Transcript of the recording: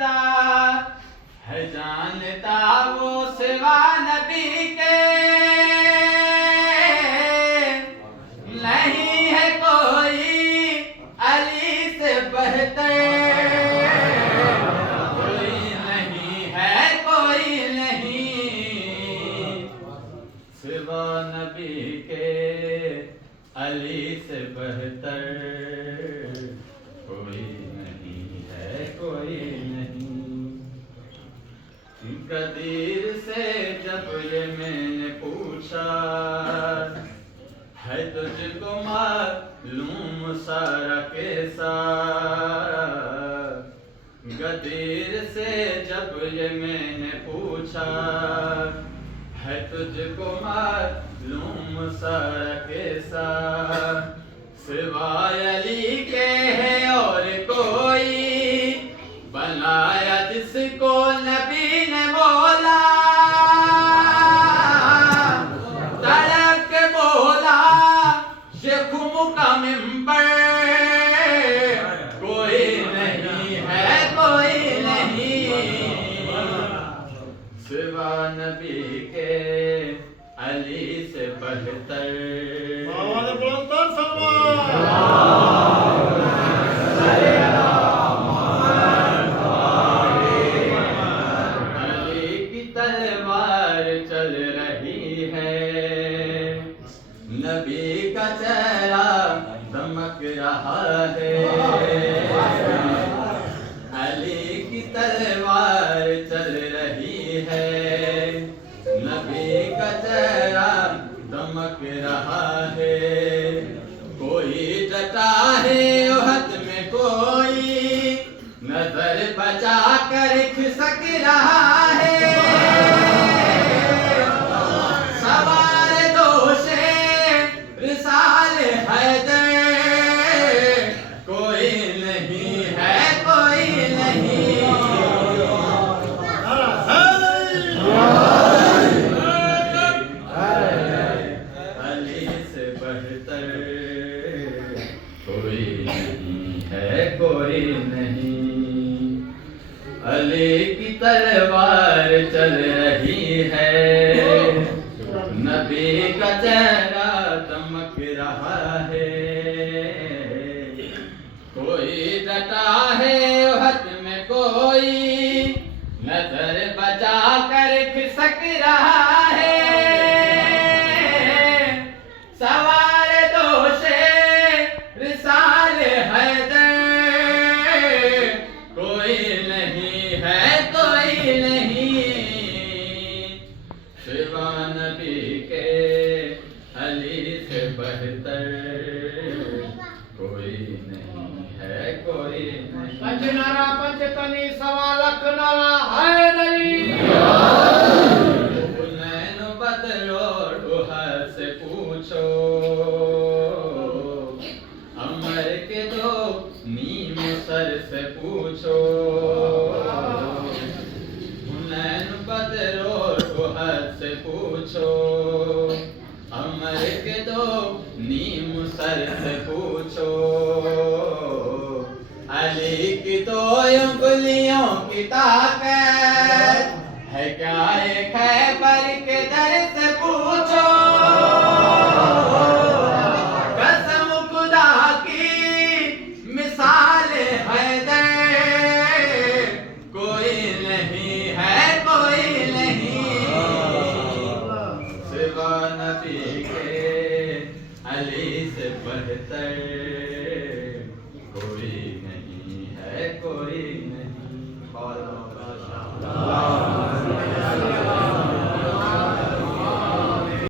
دیتا ہے، جانتا وہ سوا نبی کے نہیں ہے کوئی علی سے بہتر، کوئی نہیں ہے کوئی نہیں سوا نبی کے علی سے بہتر، کوئی نہیں ہے کوئی نہیں۔ غدیر سے جب یہ میں نے پوچھا ہے تجھ کو معلوم سارا کیسا، غدیر سے جب یہ میں نے پوچھا ہے تجھ کو معلوم سارا کیسا، سوائے علی کے ہے اور کوئی بنایا جس کو نبی نے بولا، تڑپ کے بولا شیخ کا منبر، کوئی نہیں ہے کوئی نہیں سوا نبی کے علی سے بہتر۔ علی کی تلوار چل رہی ہے، نبی کا چہرہ دمک رہا ہے، علی کی تلوار چل رہی ہے، نبی کا چہرہ دمک رہا ہے، کوئی ڈٹا ہے احد میں کوئی نظر بچا کر کھسک رہا ہے، سوار دوشے رسال حیدر، کوئی نہیں ہے کوئی نہیں علی سے بہتر، کوئی نہیں ہے کوئی نہیں۔ علی کی تلوار چل رہی ہے، نبی کا چہرہ دمک رہا ہے، کوئی ڈٹا ہے احد میں کوئی نظر بچا کر کھسک رہا ہے، سوار دوشے رسال حیدر، کوئی نہیں ہے کوئی نہیں سوا نبی کے علی سے بہتر، کوئی نہیں ہے کوئی نہیں۔ پنج نارا پنج تنی سوا لکھ نارا حیدری، حنین بدر اور احد سے پوچھو، عمر کے دو نیم سر سے پوچھو، حنین بدر اور احد سے پوچھو، عمر کے دو نیم سر سے پوچھو، علی کی دو انگلیوں کی طاقت ہے کیا ایک خیبر کے در سے پوچھو، قسم خدا کی مثال حیدر، کوئی نہیں ہے کوئی نہیں سوا نبی کے علی سے بہتر۔